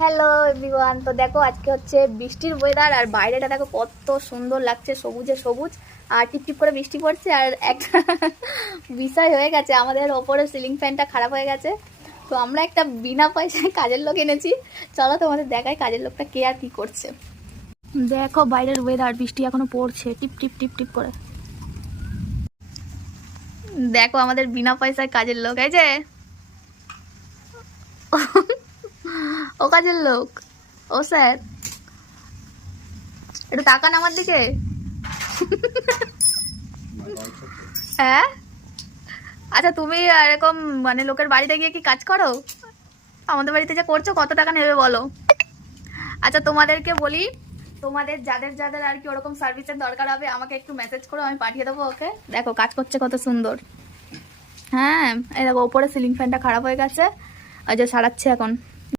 Hello everyone, তো দেখো আজকে হচ্ছে বৃষ্টির ওয়েদার আর বাইরেটা দেখো কত সুন্দর লাগছে, সবুজে সবুজ আর টিপটিপ করে বৃষ্টি পড়ছে। আর একটা বিষয় হয়ে গেছে, আমাদের ওপরে সিলিং ফ্যানটা খারাপ হয়ে গেছে, তো আমরা একটা বিনা পয়সায় কাজের লোক এনেছি। চলো তোমাদের দেখাই কাজের লোকটা কে আর কি করছে। দেখো বাইরের ওয়েদার, বৃষ্টি এখনো পড়ছে টিপ টিপ টিপ টিপ করে। দেখো আমাদের বিনা পয়সায় কাজের লোক, এই যে ও কাজের লোক, ও স্যার একটু তাকান আমার দিকে। হ্যাঁ, আচ্ছা তুমি এরকম মানে লোকের বাড়িতে গিয়ে কি কাজ করো? আমাদের বাড়িতে যা করছো কত টাকা নেবে বলো? আচ্ছা তোমাদেরকে বলি, তোমাদের যাদের যাদের আর কি ওরকম সার্ভিসের দরকার হবে আমাকে একটু মেসেজ করো, আমি পাঠিয়ে দেবো। ওকে, দেখো কাজ করছে কত সুন্দর। হ্যাঁ, এই দেখো ওপরে সিলিং ফ্যানটা খারাপ হয়ে গেছে, আর যে সারাচ্ছে এখন।